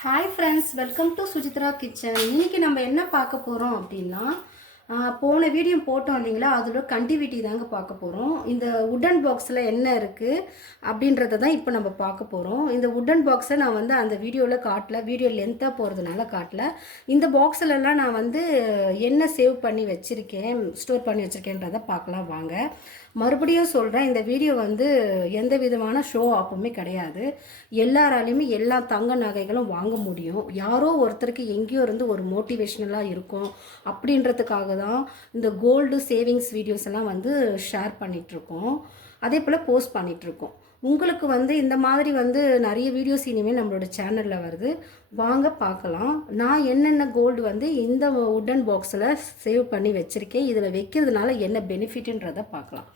Hi friends welcome to Sujithra kitchen இன்றைக்கி நம்ம என்ன பார்க்க போகிறோம் அப்படின்னா போன வீடியோ போட்டோம் இல்லைங்களா? அதோட கண்டிவிட்டி தாங்க பார்க்க போகிறோம் இந்த உட்டன் பாக்ஸில் என்ன இருக்குது அப்படின்றத தான் இப்போ நம்ம பார்க்க போகிறோம் இந்த உடன் பாக்ஸை நான் வந்து அந்த வீடியோவில் காட்டல. வீடியோ லென்த்தாக போகிறதுனால காட்டல. இந்த பாக்ஸ்லலாம் நான் வந்து என்ன சேவ் பண்ணி வச்சுருக்கேன் ஸ்டோர் பண்ணி வச்சுருக்கேன்றதை பார்க்கலாம் வாங்க. மறுபடியும் சொல்கிறேன் இந்த வீடியோ வந்து எந்த விதமான ஷோ ஆப்புமே கிடையாது. எல்லாராலையுமே எல்லா தங்க நகைகளும் வாங்க முடியும். யாரோ ஒருத்தருக்கு எங்கேயோ இருந்து ஒரு மோட்டிவேஷ்னலாக இருக்கும் அப்படின்றதுக்காக தான் இந்த கோல்டு சேவிங்ஸ் வீடியோஸ் எல்லாம் வந்து ஷேர் பண்ணிகிட்ருக்கோம் அதே போல் போஸ்ட் பண்ணிகிட்ருக்கோம் உங்களுக்கு வந்து இந்த மாதிரி வந்து நிறைய வீடியோஸ் இனிமேல் நம்மளோட சேனலில் வருது. வாங்க பார்க்கலாம். நான் என்னென்ன கோல்டு வந்து இந்த உட்டன் பாக்ஸில் சேவ் பண்ணி வச்சுருக்கேன். இதில் வைக்கிறதுனால என்ன பெனிஃபிட்ன்றதை பார்க்கலாம்.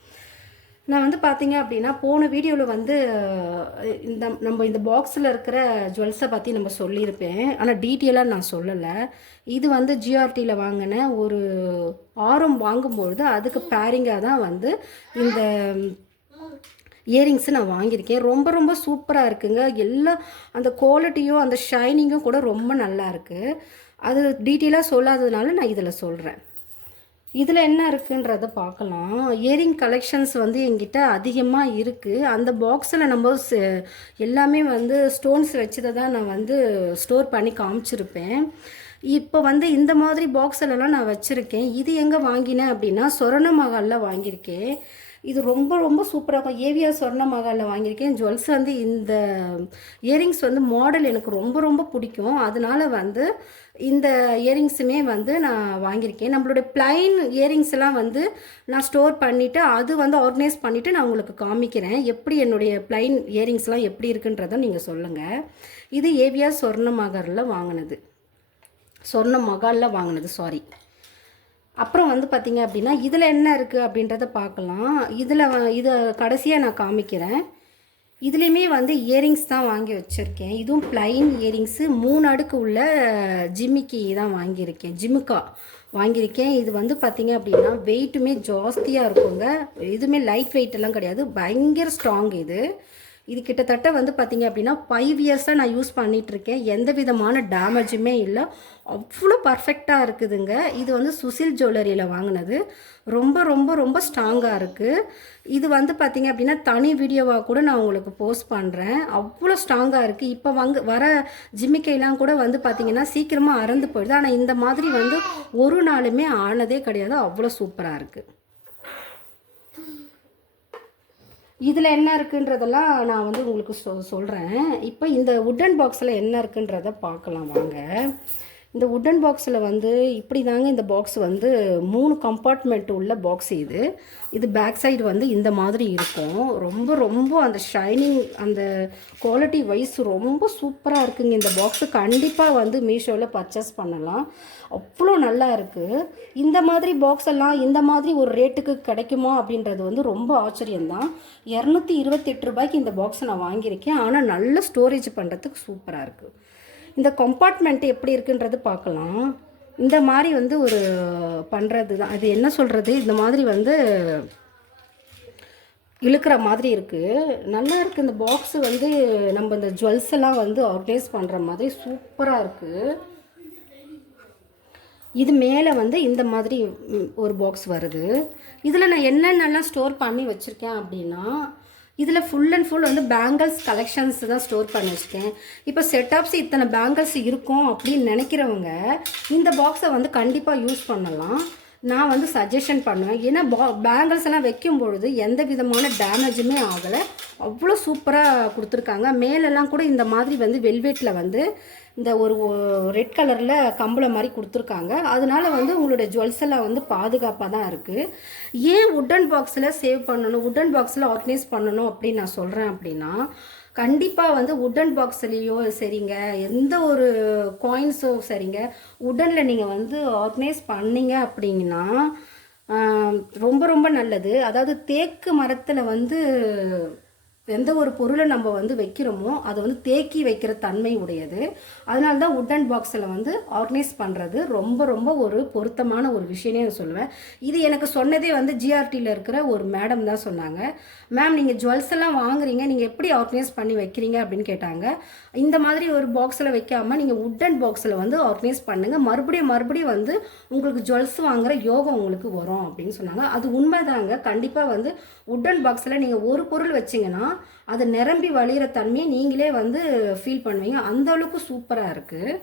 நான் வந்து பார்த்தீங்க அப்படின்னா போன வீடியோவில் வந்து இந்த நம்ம இந்த பாக்ஸில் இருக்கிற ஜுவல்ஸை பற்றி நம்ம சொல்லியிருப்பேன். ஆனால் டீட்டெயிலாக நான் சொல்லலை. இது வந்து ஜிஆர்டியில் வாங்கின ஒரு ஆரம் வாங்கும்பொழுது அதுக்கு பேரிங்காக தான் வந்து இந்த இயரிங்ஸு நான் வாங்கியிருக்கேன். ரொம்ப ரொம்ப சூப்பராக இருக்குங்க. எல்லாம் அந்த குவாலிட்டியும் அந்த ஷைனிங்கும் கூட ரொம்ப நல்லா இருக்குது அது டீட்டெயிலாக சொல்லாததுனால நான் இதில் சொல்கிறேன் இதில் என்ன இருக்குன்றத பார்க்கலாம். இயரிங் கலெக்ஷன்ஸ் வந்து எங்கிட்ட அதிகமாக இருக்குது அந்த பாக்ஸில் நம்ம ச- எல்லாமே வந்து ஸ்டோன்ஸ் வச்சதை தான் நான் வந்து ஸ்டோர் பண்ணி காமிச்சிருப்பேன். இப்போ வந்து இந்த மாதிரி பாக்ஸ்லலாம் நான் வச்சுருக்கேன். இது எங்கே வாங்கினேன் அப்படின்னா சொரண மகாலில் வாங்கியிருக்கேன். இது ரொம்ப ரொம்ப சூப்பராக இருக்கும். ஏவிஆர் சொர்ண மகாலில் வாங்கியிருக்கேன். ஜுவல்ஸ் வந்து இந்த இயரிங்ஸ் வந்து மாடல் எனக்கு ரொம்ப ரொம்ப பிடிக்கும். அதனால வந்து இந்த இயரிங்ஸுமே வந்து நான் வாங்கியிருக்கேன். நம்மளுடைய பிளைன் இயரிங்ஸ் எல்லாம் வந்து நான் ஸ்டோர் பண்ணிவிட்டு அது வந்து ஆர்கனைஸ் பண்ணிவிட்டு நான் உங்களுக்கு காமிக்கிறேன். எப்படி என்னுடைய பிளைன் இயரிங்ஸ்லாம் எப்படி இருக்குன்றதை நீங்கள் சொல்லுங்கள் இது ஏவிஆர் சொர்ண மகரில் வாங்கினது. சொர்ண மகாலில் வாங்கினது சாரி அப்புறம் வந்து பார்த்திங்க அப்படின்னா இதில் என்ன இருக்குது அப்படின்றத பார்க்கலாம். இதில் இதை கடைசியாக நான் காமிக்கிறேன். இதுலேயுமே வந்து இயரிங்ஸ் தான் வாங்கி வச்சுருக்கேன். இதுவும் பிளைன் இயரிங்ஸு மூணு அடுக்கு உள்ள ஜிமிக்கி தான் வாங்கியிருக்கேன். ஜிம்முக்கா வாங்கியிருக்கேன். இது வந்து பார்த்திங்க அப்படின்னா வெயிட்டுமே ஜாஸ்தியாக இருக்குங்க. எதுவுமே லைட் வெயிட் எல்லாம் கிடையாது. பயங்கர ஸ்ட்ராங் இது. இது கிட்டத்தட்ட வந்து பார்த்தீங்க அப்படின்னா ஃபைவ் இயர்ஸாக நான் யூஸ் பண்ணிகிட்ருக்கேன் எந்த விதமான டேமேஜுமே இல்லை. அவ்வளோ பர்ஃபெக்டாக இருக்குதுங்க. இது வந்து சுசில் ஜுவல்லரியில் வாங்கினது. ரொம்ப ரொம்ப ரொம்ப ஸ்ட்ராங்காக இருக்குது இது வந்து பார்த்திங்க அப்படின்னா தனி வீடியோவாக கூட நான் உங்களுக்கு போஸ்ட் பண்ணுறேன் அவ்வளோ ஸ்ட்ராங்காக இருக்குது இப்போ வாங்க வர ஜிம்மிக்கைலாம் கூட வந்து பார்த்திங்கன்னா சீக்கிரமாக அறந்து போயிடுது. ஆனால் இந்த மாதிரி வந்து ஒரு நாளுமே ஆனதே கிடையாது. அவ்வளோ சூப்பராக இருக்குது இதில் என்ன இருக்குன்றதெல்லாம் நான் வந்து உங்களுக்கு சொ சொல்கிறேன் இப்போ இந்த உட்டன் பாக்ஸில் என்ன இருக்குன்றத பார்க்கலாம் வாங்க. இந்த உட்டன் பாக்ஸில் வந்து இப்படி தாங்க இந்த பாக்ஸ் வந்து மூணு கம்பார்ட்மெண்ட் உள்ள பாக்ஸ் இது. இது பேக் சைடு வந்து இந்த மாதிரி இருக்கும். ரொம்ப ரொம்ப அந்த ஷைனிங் அந்த குவாலிட்டி வைஸ் ரொம்ப சூப்பராக இருக்குங்க இந்த பாக்ஸு கண்டிப்பாக வந்து மீஷோவில் பர்ச்சேஸ் பண்ணலாம். அவ்வளோ நல்லா இருக்குது இந்த மாதிரி பாக்ஸ் எல்லாம் இந்த மாதிரி ஒரு ரேட்டுக்கு கிடைக்குமா அப்படின்றது வந்து ரொம்ப ஆச்சரியம்தான். இரநூத்தி இருபத்தெட்டு ரூபாய்க்கு இந்த பாக்ஸை நான் வாங்கியிருக்கேன். ஆனால் நல்ல ஸ்டோரேஜ் பண்ணுறதுக்கு சூப்பராக இருக்குது இந்த கம்பார்ட்மெண்ட் எப்படி இருக்குன்றது பார்க்கலாம். இந்த மாதிரி வந்து ஒரு பண்ணுறது தான். அது என்ன சொல்கிறது இந்த மாதிரி வந்து இழுக்கிற மாதிரி இருக்குது நல்லா இருக்குது இந்த பாக்ஸு வந்து நம்ம இந்த ஜுவல்ஸ் எல்லாம் வந்து ஆர்கனைஸ் பண்ணுற மாதிரி சூப்பராக இருக்குது இது மேலே வந்து இந்த மாதிரி ஒரு பாக்ஸ் வருது. இதில் நான் என்னென்னலாம் ஸ்டோர் பண்ணி வச்சுருக்கேன் அப்படின்னா இதில் ஃபுல் அண்ட் ஃபுல் வந்து பேங்கிள்ஸ் கலெக்ஷன்ஸ் தான் ஸ்டோர் பண்ணி வச்சுருக்கேன். இப்போ செட்டாப்ஸ் இத்தனை பேங்கிள்ஸ் இருக்கும் அப்படின்னு நினைக்கிறவங்க இந்த பாக்ஸை வந்து கண்டிப்பாக யூஸ் பண்ணலாம். நான் வந்து சஜஷன் பண்ணுவேன். ஏன்னா பா பேங்கிள்ஸ் எல்லாம் வைக்கும் பொழுது எந்த விதமான டேமேஜுமே ஆகலை. அவ்வளோ சூப்பராக கொடுத்துருக்காங்க. மேலெல்லாம் கூட இந்த மாதிரி வந்து வெல்வெட்டில் வந்து இந்த ஒரு ரெட் கலரில் கம்பளம் மாதிரி கொடுத்துருக்காங்க. அதனால வந்து உங்களோட ஜுவல்ஸ் எல்லாம் வந்து பாதுகாப்பாக தான் இருக்குது ஏன் உட்டன் பாக்ஸில் சேவ் பண்ணணும் உட்டன் பாக்ஸில் ஆர்கனைஸ் பண்ணணும் அப்படின்னு நான் சொல்கிறேன் அப்படின்னா கண்டிப்பாக வந்து உட்டன் பாக்ஸ்லேயோ சரிங்க எந்த ஒரு காயின்ஸோ சரிங்க உடனில் நீங்கள் வந்து ஆர்கனைஸ் பண்ணீங்க அப்படிங்கன்னா ரொம்ப ரொம்ப நல்லது. அதாவது தேக்கு மரத்தில் வந்து எந்த ஒரு பொருளை நம்ம வந்து வைக்கிறோமோ அதை வந்து தேக்கி வைக்கிற தன்மை உடையது. அதனால தான் உட்டன் பாக்ஸில் வந்து ஆர்கனைஸ் பண்ணுறது ரொம்ப ரொம்ப ஒரு பொருத்தமான ஒரு விஷயமே நான் சொல்லுவேன். இது எனக்கு சொன்னதே வந்து ஜிஆர்டியில் இருக்கிற ஒரு மேடம் தான் சொன்னாங்க. மேம் நீங்கள் ஜுவல்ஸ் எல்லாம் வாங்குறீங்க நீங்கள் எப்படி ஆர்கனைஸ் பண்ணி வைக்கிறீங்க அப்படின்னு கேட்டாங்க. இந்த மாதிரி ஒரு பாக்ஸில் வைக்காமல் நீங்கள் உட்டன் பாக்ஸில் வந்து ஆர்கனைஸ் பண்ணுங்கள் மறுபடியும் மறுபடியும் வந்து உங்களுக்கு ஜுவல்ஸ் வாங்குற யோகம் உங்களுக்கு வரும் அப்படின்னு சொன்னாங்க. அது உண்மைதாங்க. கண்டிப்பாக வந்து உட்டன் பாக்ஸில் நீங்கள் ஒரு பொருள் வச்சிங்கன்னா அது நிரம்பி வழிகிற தன்மையை நீங்களே வந்து ஃபீல் பண்ணுவீங்க. அந்த அளவுக்கு சூப்பராக இருக்குது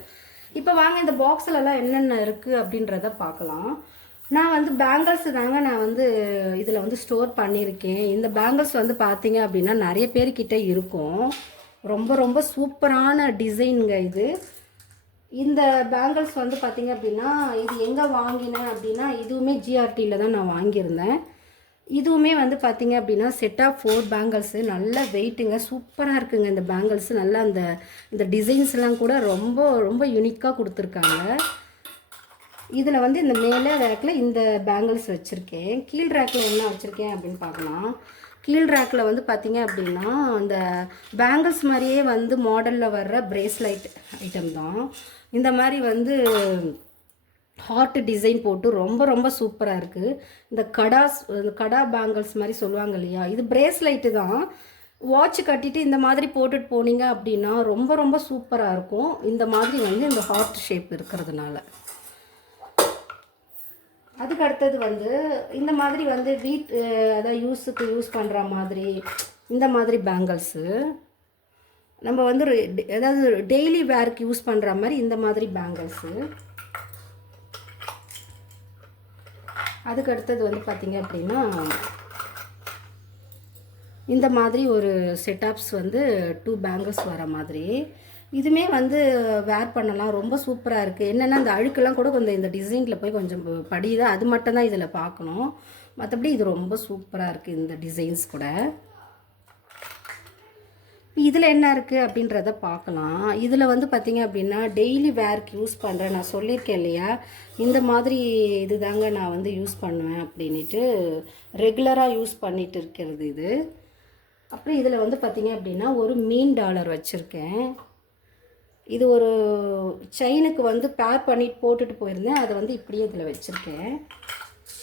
இப்போ வாங்க இந்த பாக்ஸ்லலாம் என்னென்ன இருக்குது அப்படின்றத பார்க்கலாம். நான் வந்து பேங்கிள்ஸ் தாங்க நான் வந்து இதில் வந்து ஸ்டோர் பண்ணியிருக்கேன். இந்த பேங்கிள்ஸ் வந்து பார்த்தீங்க அப்படின்னா நிறைய பேர்கிட்ட இருக்கும். ரொம்ப ரொம்ப சூப்பரான டிசைனுங்க இது. இந்த பேங்கிள்ஸ் வந்து பார்த்தீங்க அப்படின்னா இது எங்கே வாங்கினேன் அப்படின்னா இதுவுமே ஜிஆர்டியில் தான் நான் வாங்கியிருந்தேன். இதுவுமே வந்து பார்த்தீங்க அப்படின்னா செட் ஆஃப் ஃபோர் பேங்கிள்ஸு நல்ல வெயிட்டுங்க சூப்பராக இருக்குங்க இந்த பேங்கிள்ஸ் நல்லா அந்த இந்த டிசைன்ஸ்லாம் கூட ரொம்ப ரொம்ப யூனிக்காக கொடுத்துருக்காங்க. இதில் வந்து இந்த மேலே ரேக்கில் இந்த பேங்கிள்ஸ் வச்சுருக்கேன். கீழ் ரேக்கில் என்ன வச்சுருக்கேன் அப்படின்னு பார்க்கலாம். கீழ் ரேக்கில் வந்து பார்த்தீங்க அப்படின்னா அந்த பேங்கிள்ஸ் மாதிரியே வந்து மாடலில் வர்ற பிரேஸ்லைட் ஐட்டம் தான். இந்த மாதிரி வந்து ஹார்ட் டிசைன் போட்டு ரொம்ப ரொம்ப சூப்பராக இருக்குது இந்த கடாஸ் இந்த கடா பேங்கிள்ஸ் மாதிரி சொல்லுவாங்க இல்லையா? இது பிரேஸ்லைட்டு தான். வாட்ச் கட்டிட்டு இந்த மாதிரி போட்டுட்டு போனீங்க அப்படின்னா ரொம்ப ரொம்ப சூப்பராக இருக்கும். இந்த மாதிரி வந்து இந்த ஹார்ட் ஷேப் இருக்கிறதுனால. அதுக்கு அடுத்தது வந்து இந்த மாதிரி வந்து வீட் அஹ் அதாவது யூஸுக்கு யூஸ் பண்ணுற மாதிரி இந்த மாதிரி பேங்கிள்ஸு நம்ம வந்து ஒரு அதாவது டெய்லி வேருக்கு யூஸ் பண்ணுற மாதிரி இந்த மாதிரி பேங்கிள்ஸு அதுக்கு அடுத்தது வந்து பார்த்திங்க அப்படின்னா இந்த மாதிரி ஒரு செட்டப்ஸ் வந்து டூ பேங்கிள்ஸ் வர மாதிரி. இதுவுமே வந்து வேர் பண்ணலாம். ரொம்ப சூப்பராக இருக்குது என்னென்னா இந்த அழுக்கெல்லாம் கூட கொஞ்சம் இந்த டிசைனில் போய் கொஞ்சம் படியுது? அது மட்டும்தான் இதில் பார்க்கணும். மற்றபடி இது ரொம்ப சூப்பராக இருக்குது இந்த டிசைன்ஸ் கூட. இதில் என்ன இருக்குது அப்படின்றத பார்க்கலாம். இதில் வந்து பார்த்தீங்க அப்படின்னா டெய்லி வேர்க்கு யூஸ் பண்ணுறேன் நான் சொல்லியிருக்கேன் இல்லையா? இந்த மாதிரி இது தாங்க நான் வந்து யூஸ் பண்ணுவேன் அப்படின்ட்டு ரெகுலராக யூஸ் பண்ணிட்டு இருக்கிறது இது. அப்புறம் இதில் வந்து பார்த்தீங்க அப்படின்னா ஒரு மீன் டாலர் வச்சுருக்கேன். இது ஒரு செயினுக்கு வந்து பேர் பண்ணி போட்டுட்டு போயிருந்தேன். அதை வந்து இப்படியே இதில் வச்சுருக்கேன்.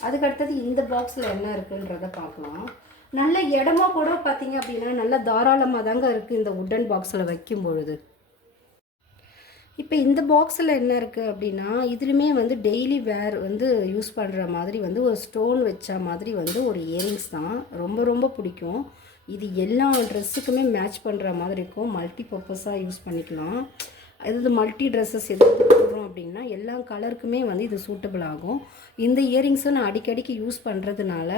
அதுக்கு அடுத்தது இந்த பாக்ஸில் என்ன இருக்குன்றத பார்க்கலாம். நல்ல இடமா கூட பார்த்தீங்க அப்படின்னா நல்ல தாராளமாக தாங்க இருக்குது இந்த உட்டன் பாக்ஸில் வைக்கும் பொழுது. இப்போ இந்த பாக்ஸில் என்ன இருக்குது அப்படின்னா இதுலையுமே வந்து டெய்லி வேர் வந்து யூஸ் பண்ணுற மாதிரி வந்து ஒரு ஸ்டோன் வச்ச மாதிரி வந்து ஒரு இயரிங்ஸ் தான். ரொம்ப ரொம்ப பிடிக்கும். இது எல்லா ட்ரெஸ்ஸுக்குமே மேட்ச் பண்ணுற மாதிரி இருக்கும். மல்டி பர்பஸாக யூஸ் பண்ணிக்கலாம். அதாவது மல்டி ட்ரெஸ்ஸஸ் எது போடுறோம் அப்படின்னா எல்லா கலருக்குமே வந்து இது சூட்டபிள் ஆகும். இந்த இயரிங்ஸை நான் அடிக்கடிக்கு யூஸ் பண்ணுறதுனால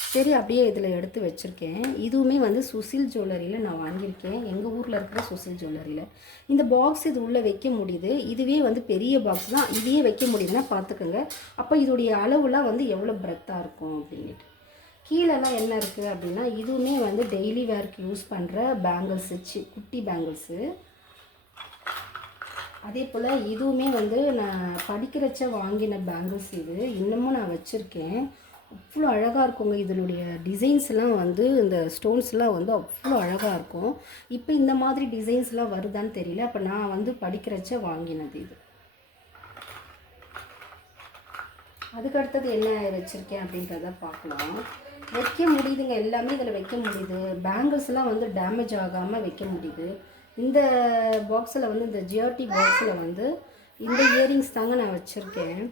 சரி அப்படியே இதில் எடுத்து வச்சுருக்கேன். இதுவுமே வந்து சுசில் ஜுவல்லரியில் நான் வாங்கியிருக்கேன். எங்கள் ஊரில் இருக்கிற சுசில் ஜுவல்லரியில். இந்த பாக்ஸ் இது உள்ளே வைக்க முடியுது. இதுவே வந்து பெரிய பாக்ஸ் தான். இதையே வைக்க முடியுதுன்னா பார்த்துக்கோங்க அப்போ இதோடைய அளவுலாம் வந்து எவ்வளோ பிரத்தாக இருக்கும் அப்படின்ட்டு கீழெல்லாம் என்ன இருக்குது அப்படின்னா இதுவுமே வந்து டெய்லி வேர்க்கு யூஸ் பண்ணுற பேங்கிள்ஸு சி குட்டி பேங்கிள்ஸு அதே போல் இதுவுமே வந்து நான் படிக்கிறச்ச வாங்கின பேங்கிள்ஸ் இது. இன்னமும் நான் வச்சுருக்கேன். அவ்வளோ அழகாக இருக்குங்க. இதனுடைய டிசைன்ஸ்லாம் வந்து இந்த ஸ்டோன்ஸ்லாம் வந்து அவ்வளோ அழகாக இருக்கும். இப்போ இந்த மாதிரி டிசைன்ஸ்லாம் வருதான்னு தெரியல. அப்போ நான் வந்து படிக்கிறச்ச வாங்கினது இது. அதுக்கு அடுத்தது என்ன வச்சுருக்கேன் அப்படின்றத பார்க்கலாம். வைக்க முடியுதுங்க. எல்லாமே இதில் வைக்க முடியுது. பேங்கிள்ஸ்லாம் வந்து டேமேஜ் ஆகாமல் வைக்க முடியுது. இந்த பாக்ஸில் வந்து இந்த ஜிஆர்டி பாக்ஸில் வந்து இந்த இயரிங்ஸ் தாங்க நான் வச்சுருக்கேன்.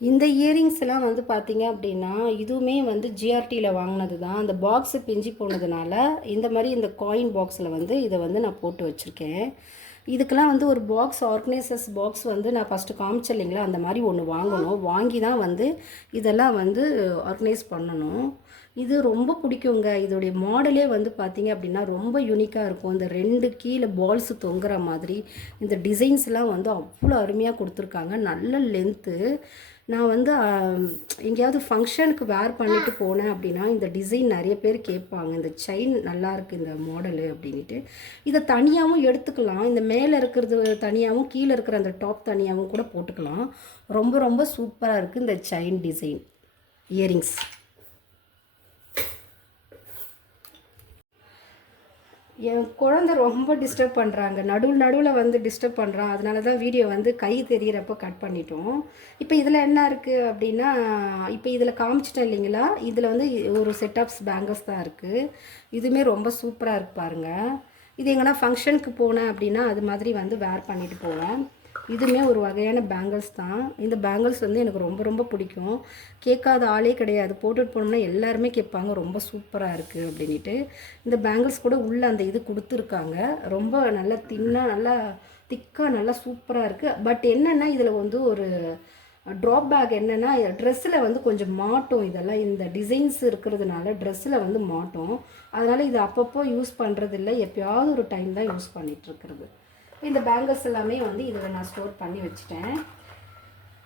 இந்த இயரிங்ஸ்லாம் வந்து பார்த்தீங்க அப்படின்னா இதுவுமே வந்து ஜிஆர்டியில் வாங்கினது தான். அந்த பாக்ஸு பிஞ்சு போனதுனால இந்த மாதிரி இந்த காயின் பாக்ஸில் வந்து இதை வந்து நான் போட்டு வச்சுருக்கேன். இதுக்கெல்லாம் வந்து ஒரு பாக்ஸ் ஆர்கனைசர்ஸ் பாக்ஸ் வந்து நான் ஃபஸ்ட்டு காமிச்சேன் இல்லைங்களா? அந்த மாதிரி ஒன்று வாங்கணும். வாங்கி தான் வந்து இதெல்லாம் வந்து ஆர்கனைஸ் பண்ணணும். இது ரொம்ப பிடிக்குங்க. இதோடைய மாடலே வந்து பார்த்தீங்க அப்படின்னா ரொம்ப யூனிக்காக இருக்கும். இந்த ரெண்டு கீழே பால்ஸ் தொங்குற மாதிரி இந்த டிசைன்ஸ்லாம் வந்து அவ்வளோ அருமையாக கொடுத்துருக்காங்க. நல்ல லென்த்து நான் வந்து எங்கேயாவது ஃபங்க்ஷனுக்கு வேர் பண்ணிட்டு போனேன் அப்படின்னா இந்த டிசைன் நிறைய பேர் கேட்பாங்க. இந்த செயின் நல்லாயிருக்கு இந்த மாடலு அப்படின்ட்டு இதை தனியாகவும் எடுத்துக்கலாம். இந்த மேலே இருக்கிறது தனியாகவும் கீழே இருக்கிற அந்த டாப் தனியாகவும் கூட போட்டுக்கலாம். ரொம்ப ரொம்ப சூப்பராக இருக்குது இந்த செயின் டிசைன் இயரிங்ஸ் என் குழந்த ரொம்ப டிஸ்டர்ப் பண்ணுறாங்க நடுவில் நடுவில் வந்து டிஸ்டர்ப் பண்ணுறான் அதனால தான் வீடியோ வந்து கை தெரிகிறப்ப கட் பண்ணிட்டோம். இப்போ இதில் என்ன இருக்குது அப்படின்னா இப்போ இதில் காமிச்சிட்டேன் இல்லைங்களா? இதில் வந்து ஒரு செட் ஆஃப்ஸ் பேங்கர்ஸ் தான் இருக்குது இதுவுமே ரொம்ப சூப்பராக இருக்கு பாருங்கள் இது எங்கன்னா ஃபங்க்ஷனுக்கு போனேன் அப்படின்னா அது மாதிரி வந்து வேர் பண்ணிட்டு போவேன். இதுவுமே ஒரு வகையான பேங்கிள்ஸ் தான். இந்த பேங்கிள்ஸ் வந்து எனக்கு ரொம்ப ரொம்ப பிடிக்கும். கேட்காத ஆளே கிடையாது. போட்டுட்டு போனோம்னா எல்லாருமே கேட்பாங்க ரொம்ப சூப்பராக இருக்குது அப்படின்ட்டு இந்த பேங்கிள்ஸ் கூட உள்ளே அந்த இது கொடுத்துருக்காங்க. ரொம்ப நல்லா தின்னாக நல்லா திக்காக நல்லா சூப்பராக இருக்குது பட் என்னென்னா இதில் வந்து ஒரு ட்ராப் பேக் என்னென்னா ட்ரெஸ்ஸில் வந்து கொஞ்சம் மாட்டும் இதெல்லாம். இந்த டிசைன்ஸ் இருக்கிறதுனால ட்ரெஸ்ஸில் வந்து மாட்டும். அதனால் இது அப்பப்போ யூஸ் பண்ணுறதில்ல எப்போயாவது ஒரு டைம் தான் யூஸ் பண்ணிகிட்ருக்கிறது இந்த பேங்கிள்ஸ் எல்லாமே வந்து இதில் நான் ஸ்டோர் பண்ணி வச்சுட்டேன்.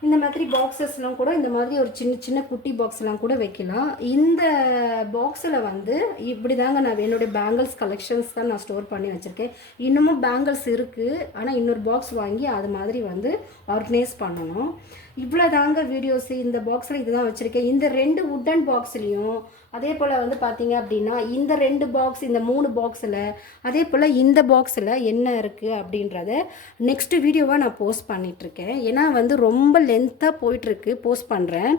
இந்த மாதிரி பாக்ஸஸ்லாம் கூட இந்த மாதிரி ஒரு சின்ன சின்ன குட்டி பாக்ஸ்லாம் கூட வைக்கலாம். இந்த பாக்ஸில் வந்து இப்படி தாங்க நான் என்னுடைய பேங்கிள்ஸ் கலெக்ஷன்ஸ் தான் நான் ஸ்டோர் பண்ணி வச்சுருக்கேன். இன்னமும் பேங்கிள்ஸ் இருக்குது ஆனால் இன்னொரு பாக்ஸ் வாங்கி அது மாதிரி வந்து ஆர்கனைஸ் பண்ணணும். இவ்வளோ தாங்க வீடியோஸ் இந்த பாக்ஸில் இதுதான் வச்சுருக்கேன். இந்த ரெண்டு உட்டன் பாக்ஸ்லேயும் அதே போல் வந்து பார்த்தீங்க அப்படின்னா இந்த ரெண்டு பாக்ஸ் இந்த மூணு பாக்ஸில் அதே போல் இந்த பாக்ஸில் என்ன இருக்குது அப்படின்றத நெக்ஸ்ட் வீடியோவாக நான் போஸ்ட் பண்ணிகிட்ருக்கேன் ஏன்னா வந்து ரொம்ப லென்த்தாக போயிட்டுருக்கு போஸ்ட் பண்ணுறேன்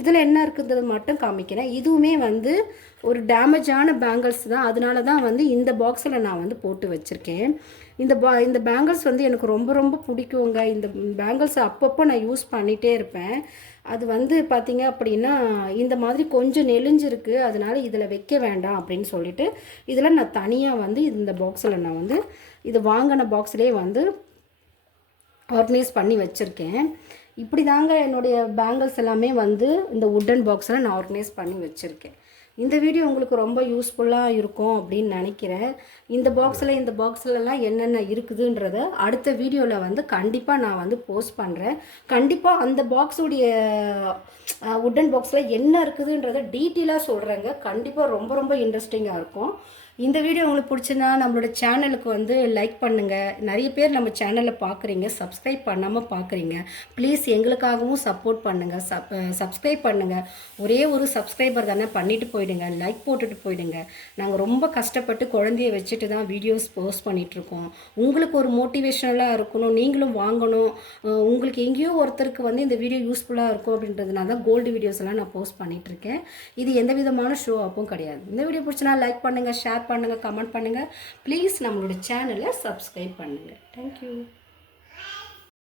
இதில் என்ன இருக்குன்றது மட்டும் காமிக்கிறேன். இதுவுமே வந்து ஒரு டேமேஜான பேங்கிள்ஸ் தான். அதனால தான் வந்து இந்த பாக்ஸில் நான் வந்து போட்டு வச்சுருக்கேன். இந்த பா இந்த பேங்கிள்ஸ் வந்து எனக்கு ரொம்ப ரொம்ப பிடிக்குங்க. இந்த பேங்கிள்ஸ் அப்பப்போ நான் யூஸ் பண்ணிகிட்டே இருப்பேன். அது வந்து பார்த்திங்க அப்படின்னா இந்த மாதிரி கொஞ்சம் நெளிஞ்சிருக்கு. அதனால இதில் வைக்க வேண்டாம் அப்படின்னு சொல்லிட்டு இதில் நான் தனியாக வந்து இந்த பாக்ஸில் நான் வந்து இது வாங்கின பாக்ஸ்லேயே வந்து ஆர்கனைஸ் பண்ணி வச்சுருக்கேன். இப்படி தாங்க என்னுடைய பேங்கிள்ஸ் எல்லாமே வந்து இந்த உட்டன் பாக்ஸில் நான் ஆர்கனைஸ் பண்ணி வச்சுருக்கேன். இந்த வீடியோ உங்களுக்கு ரொம்ப யூஸ்ஃபுல்லாக இருக்கும் அப்படின்னு நினைக்கிறேன். இந்த பாக்ஸில் இந்த பாக்ஸ்லலாம் என்னென்ன இருக்குதுன்றத அடுத்த வீடியோவில் வந்து கண்டிப்பாக நான் வந்து போஸ்ட் பண்ணுறேன் கண்டிப்பாக அந்த பாக்ஸுடைய உட்டன் பாக்ஸில் என்ன இருக்குதுன்றத டீட்டெயிலாக சொல்கிறேங்க கண்டிப்பாக ரொம்ப ரொம்ப இன்ட்ரெஸ்டிங்காக இருக்கும். இந்த வீடியோ உங்களுக்கு பிடிச்சிருந்தா நம்மளோட சேனலுக்கு வந்து லைக் பண்ணுங்கள் நிறைய பேர் நம்ம சேனலில் பார்க்குறீங்க சப்ஸ்கிரைப் பண்ணாமல் பார்க்குறீங்க ப்ளீஸ் எங்களுக்காகவும் சப்போர்ட் பண்ணுங்கள் சப் சப்ஸ்கிரைப் பண்ணுங்கள் ஒரே ஒரு சப்ஸ்கிரைபர் தானே பண்ணிவிட்டு போயிடுங்க. லைக் போட்டுட்டு போயிடுங்க. நாங்கள் ரொம்ப கஷ்டப்பட்டு குழந்தைய வச்சுட்டு தான் வீடியோஸ் போஸ்ட் பண்ணிகிட்ருக்கோம் உங்களுக்கு ஒரு மோட்டிவேஷனலாக இருக்கணும். நீங்களும் வாங்கணும். உங்களுக்கு எங்கேயோ ஒருத்தருக்கு வந்து இந்த வீடியோ யூஸ்ஃபுல்லாக இருக்கும் அப்படின்றதுனால தான் கோல்டு வீடியோஸ் எல்லாம் நான் போஸ்ட் பண்ணிகிட்ருக்கேன் இது எந்த விதமான ஷோ அப்பும் கிடையாது. இந்த வீடியோ பிடிச்சினா லைக் பண்ணுங்கள் ஷேர் ஷேர் பண்ணுங்கள் கமெண்ட் பண்ணுங்கள் ப்ளீஸ் நம்மளோட சேனலை சப்ஸ்கிரைப் பண்ணுங்கள் தேங்க்யூ